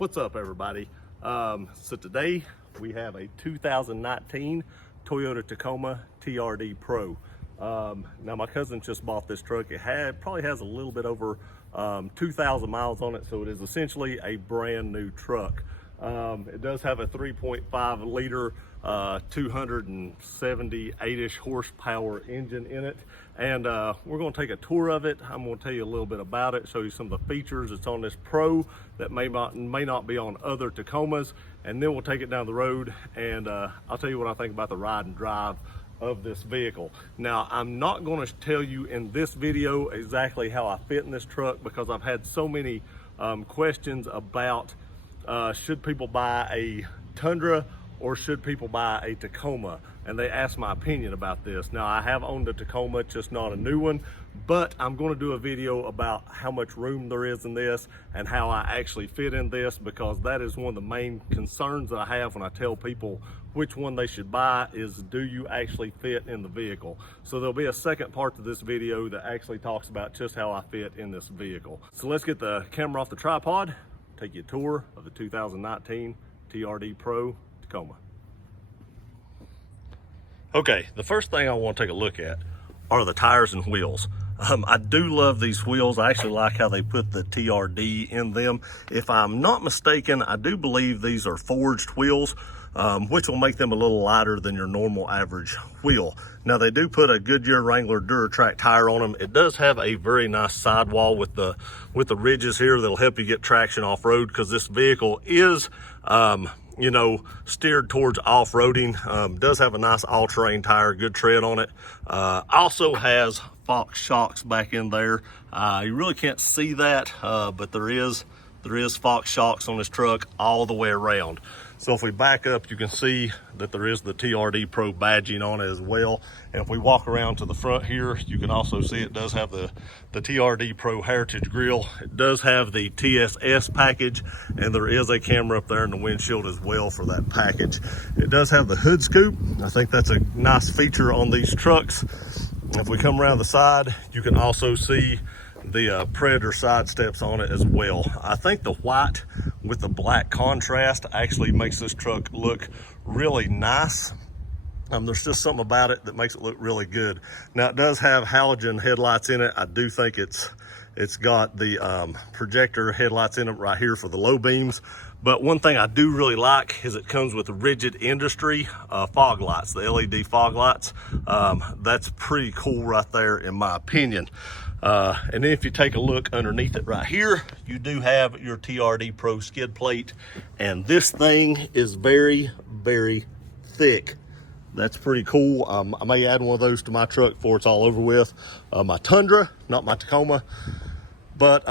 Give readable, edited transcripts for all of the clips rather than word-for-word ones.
What's up, everybody? So today we have a 2019 Toyota Tacoma TRD Pro. Now my cousin just bought this truck. It probably has a little bit over 2,000 miles on it, so it is essentially a brand new truck. It does have a 3.5 liter 278-ish horsepower engine in it, and we're going to take a tour of it. I'm going to tell you a little bit about it, show you some of the features that's on this Pro that may not be on other Tacomas, and then we'll take it down the road, and I'll tell you what I think about the ride and drive of this vehicle. Now, I'm not going to tell you in this video exactly how I fit in this truck, because I've had so many questions about should people buy a Tundra or should people buy a Tacoma, and they asked my opinion about this. Now, I have owned a Tacoma, just not a new one, but I'm going to do a video about how much room there is in this and how I actually fit in this, because that is one of the main concerns that I have when I tell people which one they should buy is, do you actually fit in the vehicle? So there'll be a second part to this video that actually talks about just how I fit in this vehicle. So let's get the camera off the tripod, take you a tour of the 2019 TRD Pro Tacoma. Okay, the first thing I want to take a look at are the tires and wheels. I do love these wheels. I actually like how they put the TRD in them. If I'm not mistaken, I do believe these are forged wheels, which will make them a little lighter than your normal average wheel. Now, they do put a Goodyear Wrangler DuraTrack tire on them. It does have a very nice sidewall with the ridges here that'll help you get traction off-road, because this vehicle is you know, steered towards off-roading. Does have a nice all-terrain tire, good tread on it. Also has Fox shocks back in there. You really can't see that, but there is Fox shocks on this truck all the way around. So if we back up, you can see that there is the TRD Pro badging on it as well. And if we walk around to the front here, you can also see it does have the TRD Pro Heritage Grille. It does have the TSS package, and there is a camera up there in the windshield as well for that package. It does have the hood scoop. I think that's a nice feature on these trucks. If we come around the side, you can also see the Predator side steps on it as well. I think the white with the black contrast actually makes this truck look really nice. There's just something about it that makes it look really good. Now, it does have halogen headlights in it. I do think it's got the projector headlights in it right here for the low beams. But one thing I do really like is it comes with Rigid Industry fog lights, the LED fog lights. That's pretty cool right there, in my opinion. And then if you take a look underneath it right here, you do have your TRD Pro skid plate, and this thing is very, very thick. That's pretty cool. I may add one of those to my truck before it's all over with. My Tundra, not my Tacoma, but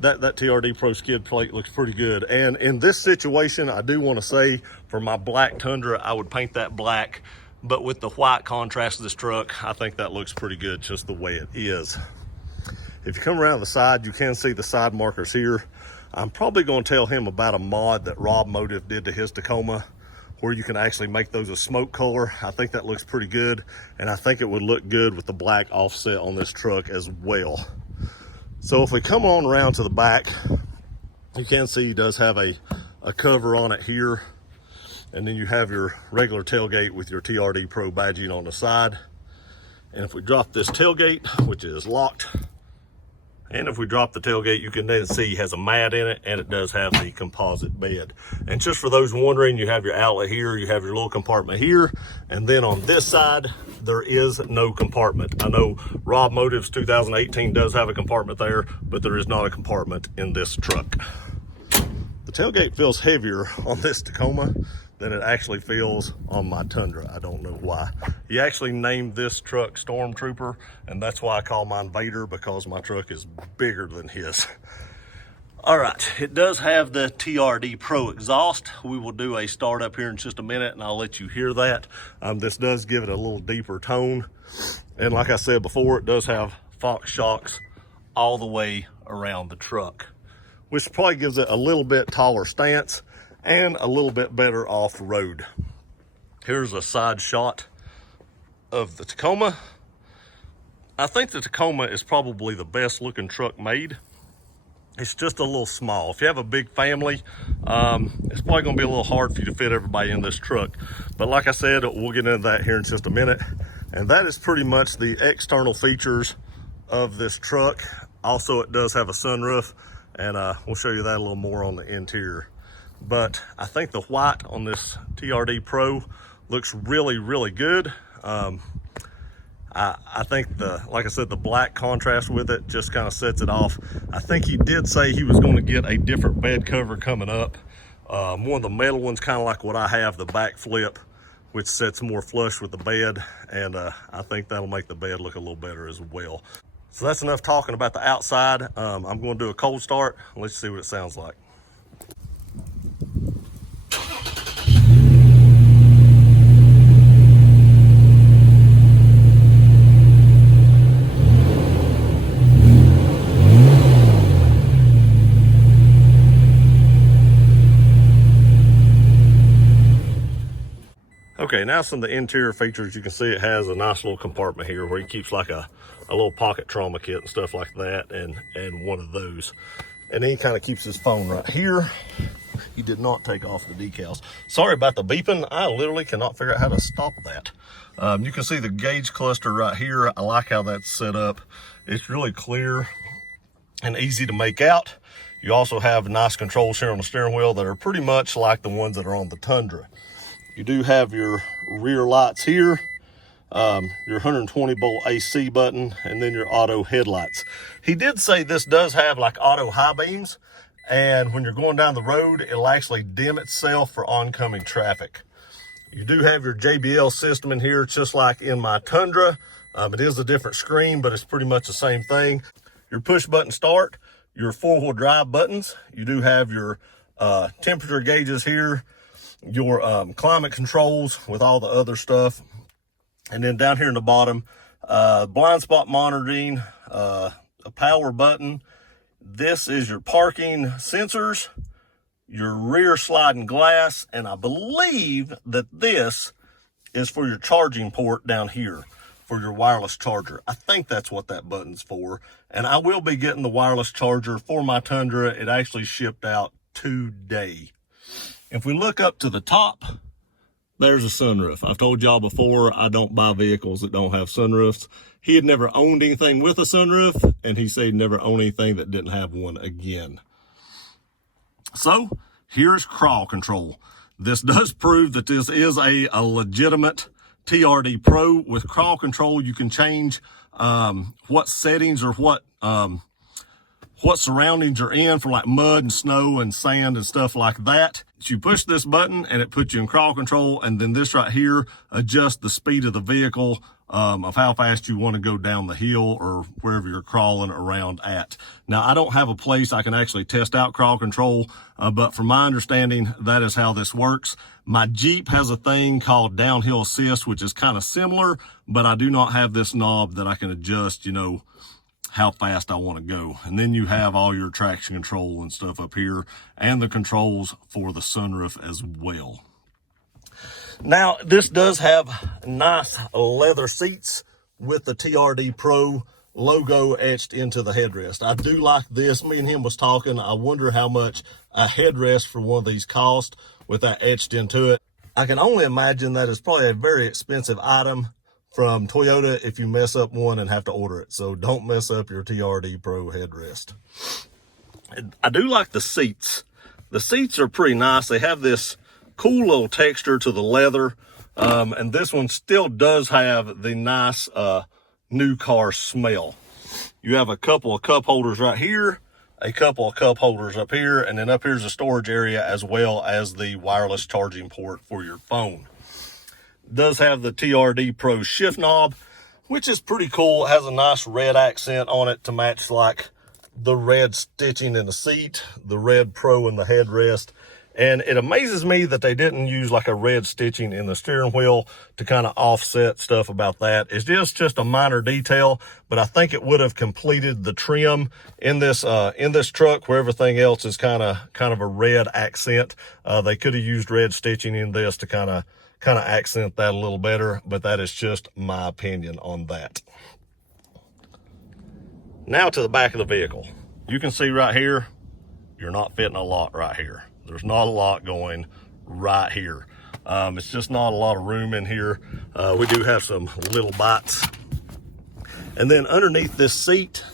that TRD Pro skid plate looks pretty good. And in this situation, I do want to say, for my black Tundra, I would paint that black, but with the white contrast of this truck, I think that looks pretty good just the way it is. If you come around the side, you can see the side markers here. I'm probably going to tell him about a mod that Rob Motive did to his Tacoma, where you can actually make those a smoke color. I think that looks pretty good, and I think it would look good with the black offset on this truck as well. So if we come on around to the back, you can see it does have a cover on it here, and then you have your regular tailgate with your TRD Pro badging on the side. And if we drop this tailgate, which is locked, and if we drop the tailgate, you can then see it has a mat in it, and it does have the composite bed. And just for those wondering, you have your outlet here, you have your little compartment here, and then on this side, there is no compartment. I know Rob Motive's 2018 does have a compartment there, but there is not a compartment in this truck. The tailgate feels heavier on this Tacoma than it actually feels on my Tundra. I don't know why. He actually named this truck Stormtrooper, and that's why I call mine Vader, because my truck is bigger than his. All right, it does have the TRD Pro exhaust. We will do a start up here in just a minute, and I'll let you hear that. This does give it a little deeper tone. And like I said before, it does have Fox shocks all the way around the truck, which probably gives it a little bit taller stance and a little bit better off-road. Here's a side shot of the Tacoma. I think the Tacoma is probably the best looking truck made. it's just a little small. If you have a big family, it's probably gonna be a little hard for you to fit everybody in this truck. But like I said, we'll get into that here in just a minute. And that is pretty much the external features of this truck. Also, it does have a sunroof, and we'll show you that a little more on the interior. But I think the white on this TRD Pro looks really, really good. I think like I said, the black contrast with it just kind of sets it off. I think he did say he was going to get a different bed cover coming up. One of the metal ones, kind of like what I have, the back flip, which sets more flush with the bed. And I think that'll make the bed look a little better as well. So that's enough talking about the outside. I'm going to do a cold start. Let's see what it sounds like. Okay, now some of the interior features. You can see it has a nice little compartment here where he keeps like a little pocket trauma kit and stuff like that, and one of those. And then he kind of keeps his phone right here. He did not take off the decals. Sorry about the beeping. I literally cannot figure out how to stop that. You can see the gauge cluster right here. I like how that's set up. It's really clear and easy to make out. You also have nice controls here on the steering wheel that are pretty much like the ones that are on the Tundra. You do have your rear lights here, your 120 volt AC button, and then your auto headlights. He did say this does have like auto high beams, and when you're going down the road, it'll actually dim itself for oncoming traffic. You do have your JBL system in here, just like in my Tundra. It is a different screen, but it's pretty much the same thing. Your push button start, your 4-wheel drive buttons. You do have your temperature gauges here, your climate controls with all the other stuff. And then down here in the bottom, blind spot monitoring, a power button. This is your parking sensors, your rear sliding glass, and I believe that this is for your charging port down here for your wireless charger. I think that's what that button's for. And I will be getting the wireless charger for my Tundra. It actually shipped out today. If we look up to the top, there's a sunroof. I've told y'all before, I don't buy vehicles that don't have sunroofs. He had never owned anything with a sunroof, and he said he'd never own anything that didn't have one again. So here's crawl control. This does prove that this is a legitimate TRD Pro. With crawl control, you can change what settings or what surroundings you're in, for like mud and snow and sand and stuff like that. You push this button and it puts you in crawl control, and then this right here adjusts the speed of the vehicle, of how fast you want to go down the hill or wherever you're crawling around at. Now, I don't have a place I can actually test out crawl control, but from my understanding, that is how this works. My Jeep has a thing called downhill assist, which is kind of similar, but I do not have this knob that I can adjust, how fast I want to go. And then you have all your traction control and stuff up here, and the controls for the sunroof as well. Now, this does have nice leather seats with the TRD Pro logo etched into the headrest. I do like this. Me and him was talking. I wonder how much a headrest for one of these cost with that etched into it. I can only imagine that it's probably a very expensive item from Toyota if you mess up one and have to order it. So don't mess up your TRD Pro headrest. I do like the seats. The seats are pretty nice. They have this cool little texture to the leather. And this one still does have the nice new car smell. You have a couple of cup holders right here, a couple of cup holders up here, and then up here's a storage area as well as the wireless charging port for your phone. Does have the TRD Pro shift knob, which is pretty cool. It has a nice red accent on it to match like the red stitching in the seat, the red Pro in the headrest. And it amazes me that they didn't use like a red stitching in the steering wheel to kind of offset stuff about that. It's just a minor detail, but I think it would have completed the trim in this truck where everything else is kind of a red accent. They could have used red stitching in this to kind of accent that a little better, but that is just my opinion on that. Now to the back of the vehicle. you can see right here, you're not fitting a lot right here. There's not a lot going right here. It's just not a lot of room in here. We do have some little bites. And then underneath this seat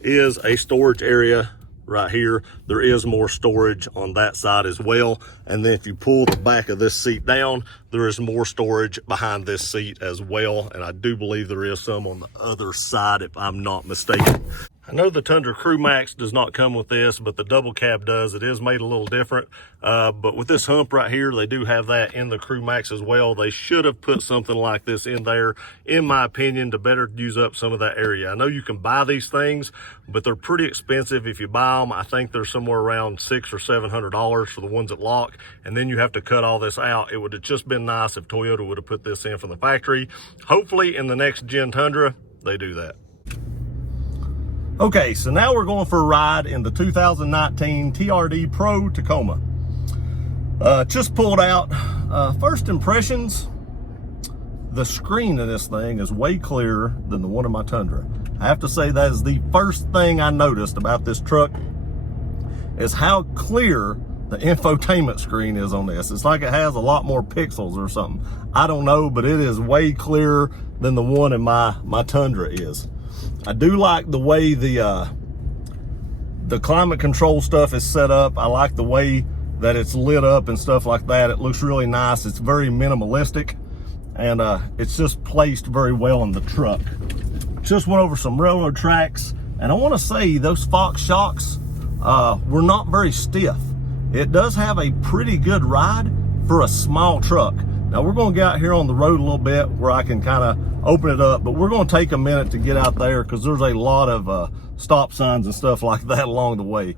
is a storage area right here. There is more storage on that side as well. And then if you pull the back of this seat down, there is more storage behind this seat as well. And I do believe there is some on the other side, if I'm not mistaken. I know the Tundra Crew Max does not come with this, but the double cab does. It is made a little different. But with this hump right here, they do have that in the Crew Max as well. They should have put something like this in there, in my opinion, to better use up some of that area. I know you can buy these things, but they're pretty expensive if you buy them. I think they're somewhere around $600 or $700 for the ones at lock, and then you have to cut all this out. It would have just been nice if Toyota would have put this in from the factory. Hopefully in the next gen Tundra, they do that. Okay, so now we're going for a ride in the 2019 TRD Pro Tacoma. Just pulled out. First impressions, the screen of this thing is way clearer than the one in my Tundra. I have to say that is the first thing I noticed about this truck, is how clear the infotainment screen is on this. It's like it has a lot more pixels or something. I don't know, but it is way clearer than the one in my Tundra is. I do like the way the climate control stuff is set up. I like the way that it's lit up and stuff like that. It looks really nice. It's very minimalistic, and it's just placed very well in the truck. Just went over some railroad tracks, and I want to say those Fox shocks were not very stiff. It does have a pretty good ride for a small truck. Now we're going to get out here on the road a little bit where I can kind of open it up, but we're going to take a minute to get out there because there's a lot of stop signs and stuff like that along the way.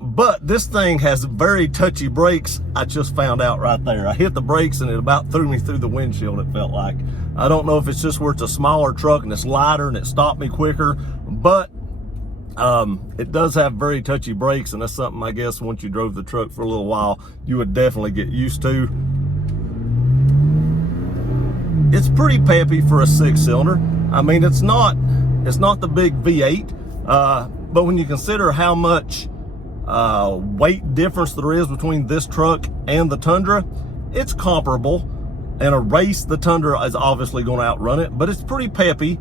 But this thing has very touchy brakes. I just found out right there. I hit the brakes and it about threw me through the windshield, it felt like. I don't know if it's just where it's a smaller truck and it's lighter and it stopped me quicker, but it does have very touchy brakes, and that's something I guess once you drove the truck for a little while, you would definitely get used to. It's pretty peppy for a 6-cylinder. I mean, it's not the big V8, but when you consider how much weight difference there is between this truck and the Tundra, it's comparable. In a race, the Tundra is obviously going to outrun it, but it's pretty peppy,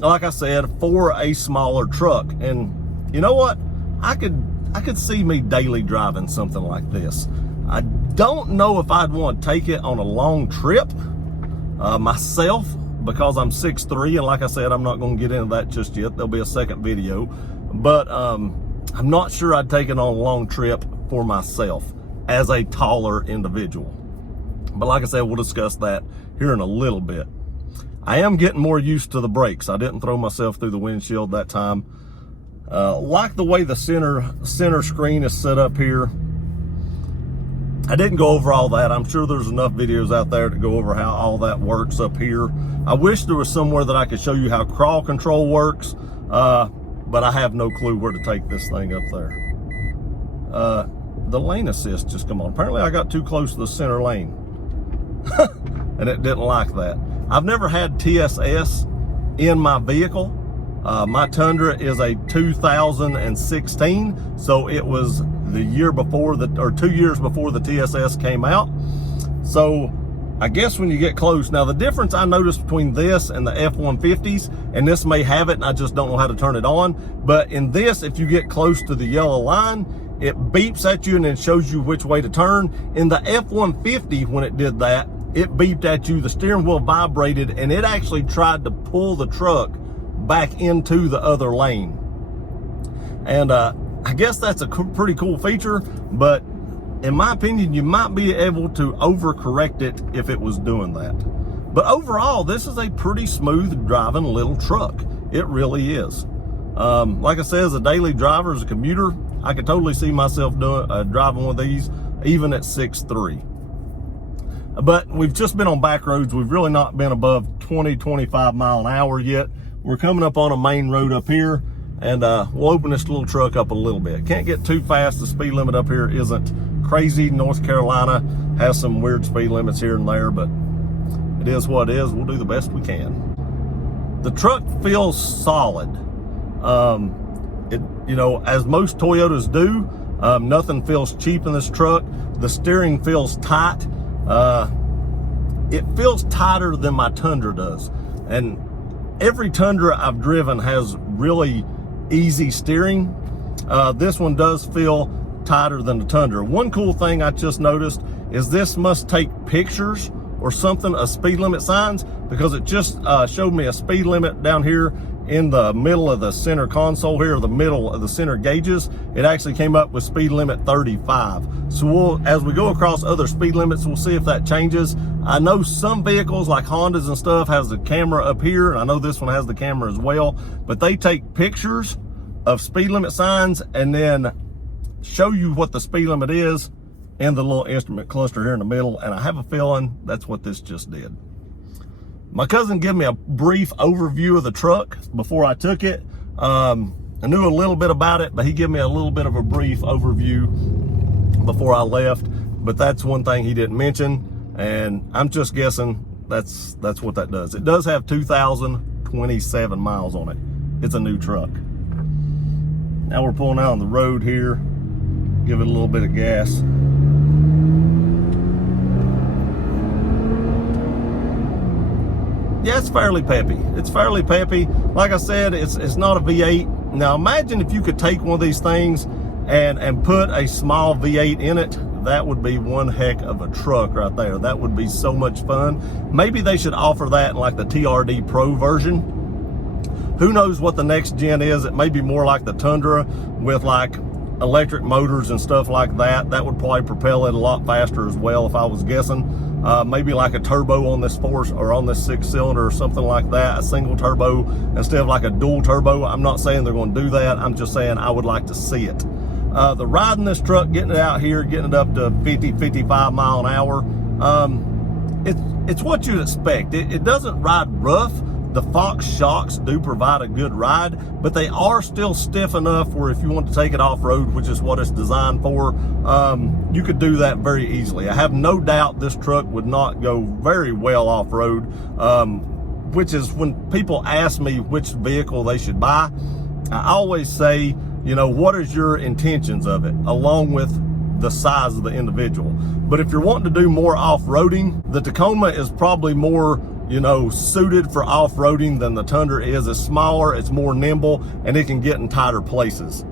like I said, for a smaller truck. And you know what? I could see me daily driving something like this. I don't know if I'd want to take it on a long trip myself, because I'm 6'3", and like I said, I'm not going to get into that just yet. There'll be a second video, but I'm not sure I'd take it on a long trip for myself as a taller individual. But like I said, we'll discuss that here in a little bit. I am getting more used to the brakes. I didn't throw myself through the windshield that time. Like the way the center screen is set up here. I didn't go over all that. I'm sure there's enough videos out there to go over how all that works up here. I wish there was somewhere that I could show you how crawl control works, but I have no clue where to take this thing up there. The lane assist just come on. Apparently I got too close to the center lane and it didn't like that. I've never had TSS in my vehicle. My Tundra is a 2016, so it was the year before 2 years before the TSS came out. So I guess when you get close, now the difference I noticed between this and the F-150s, and this may have it and I just don't know how to turn it on, but in this, if you get close to the yellow line, it beeps at you and then shows you which way to turn. In the F-150, when it did that, it beeped at you, the steering wheel vibrated, and it actually tried to pull the truck back into the other lane. And I guess that's a pretty cool feature, but in my opinion, you might be able to overcorrect it if it was doing that. But overall, this is a pretty smooth driving little truck. It really is. Like I said, as a daily driver, as a commuter, I could totally see myself driving one of these, even at 6'3". But we've just been on back roads. We've really not been above 20, 25 mile an hour yet. We're coming up on a main road up here, and we'll open this little truck up a little bit. Can't get too fast. The speed limit up here isn't crazy. North Carolina has some weird speed limits here and there, but it is what it is. We'll do the best we can. The truck feels solid. you know, as most Toyotas do, nothing feels cheap in this truck. The steering feels tight. It feels tighter than my Tundra does. And every Tundra I've driven has really easy steering. This one does feel tighter than the Tundra. One cool thing I just noticed is this must take pictures or something of speed limit signs, because it just showed me a speed limit down here in the middle of the center console here, or the middle of the center gauges. It actually came up with speed limit 35. So as we go across other speed limits, we'll see if that changes. I know some vehicles like Hondas and stuff has the camera up here, and I know this one has the camera as well, but they take pictures of speed limit signs and then show you what the speed limit is in the little instrument cluster here in the middle, and I have a feeling that's what this just did. My cousin gave me a brief overview of the truck before I took it. I knew a little bit about it, but he gave me a little bit of a brief overview before I left. But that's one thing he didn't mention, and I'm just guessing that's what that does. It does have 2,027 miles on it. It's a new truck. Now we're pulling out on the road here. Give it a little bit of gas. Yeah, it's fairly peppy. It's fairly peppy. Like I said, it's not a V8. Now imagine if you could take one of these things and put a small V8 in it. That would be one heck of a truck right there. That would be so much fun. Maybe they should offer that in like the TRD Pro version. Who knows what the next gen is? It may be more like the Tundra with like electric motors and stuff like that. That would probably propel it a lot faster as well, if I was guessing. Maybe like a turbo on this on this 6-cylinder or something like that, a single turbo instead of like a dual turbo. I'm not saying they're going to do that. I'm just saying I would like to see it. The ride in this truck, getting it out here, getting it up to 50, 55 mile an hour, it's what you'd expect. It doesn't ride rough. The Fox shocks do provide a good ride, but they are still stiff enough where if you want to take it off-road, which is what it's designed for, you could do that very easily. I have no doubt this truck would not go very well off-road, which is when people ask me which vehicle they should buy, I always say, you know, what is your intentions of it, along with the size of the individual. But if you're wanting to do more off-roading, the Tacoma is probably more, you know, suited for off-roading than the Tundra is. It's smaller, it's more nimble, and it can get in tighter places.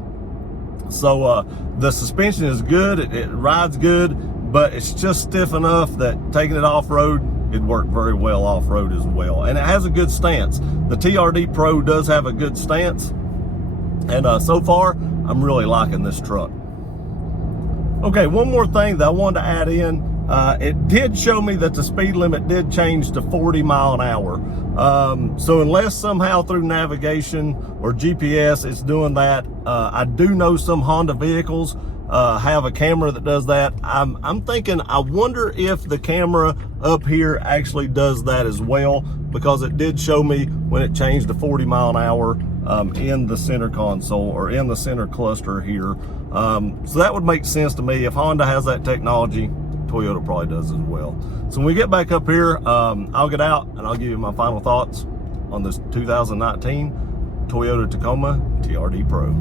So the suspension is good, it rides good, but it's just stiff enough that taking it off-road, it'd work very well off-road as well. And it has a good stance. The TRD Pro does have a good stance, and so far, I'm really liking this truck. Okay, one more thing that I wanted to add in. It did show me that the speed limit did change to 40 mile an hour. So unless somehow through navigation or GPS it's doing that, I do know some Honda vehicles have a camera that does that. I'm thinking, I wonder if the camera up here actually does that as well, because it did show me when it changed to 40 mile an hour in the center console or in the center cluster here. So that would make sense to me. If Honda has that technology, Toyota probably does as well. So when we get back up here, I'll get out and I'll give you my final thoughts on this 2019 Toyota Tacoma TRD Pro.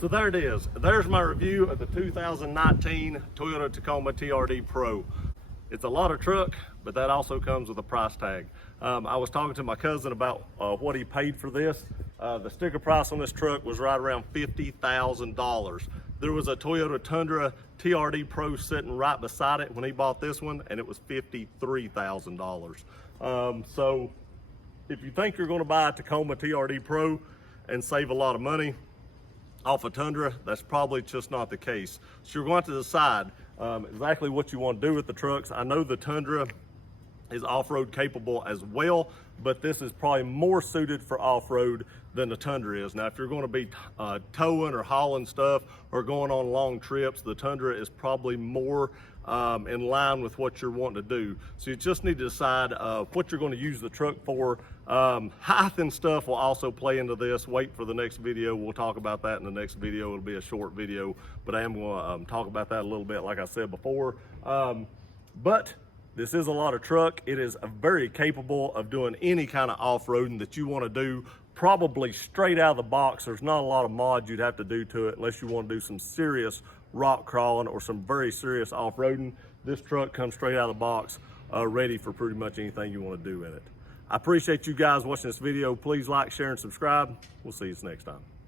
So there it is. There's my review of the 2019 Toyota Tacoma TRD Pro. It's a lot of truck, but that also comes with a price tag. I was talking to my cousin about what he paid for this. The sticker price on this truck was right around $50,000. There was a Toyota Tundra TRD Pro sitting right beside it when he bought this one, and it was $53,000. So if you think you're going to buy a Tacoma TRD Pro and save a lot of money off a Tundra, that's probably just not the case. So you're going to decide exactly what you want to do with the trucks. I know the Tundra is off-road capable as well, but this is probably more suited for off-road than the Tundra is. Now, if you're going to be towing or hauling stuff or going on long trips, the Tundra is probably more in line with what you're wanting to do. So you just need to decide what you're going to use the truck for. Height and stuff will also play into this. Wait for the next video. We'll talk about that in the next video. It'll be a short video, but I am going to talk about that a little bit, like I said before. But this is a lot of truck. It is very capable of doing any kind of off-roading that you want to do probably straight out of the box. There's not a lot of mods you'd have to do to it unless you want to do some serious rock crawling or some very serious off-roading. This truck comes straight out of the box, ready for pretty much anything you want to do in it. I appreciate you guys watching this video. Please like, share, and subscribe. We'll see you next time.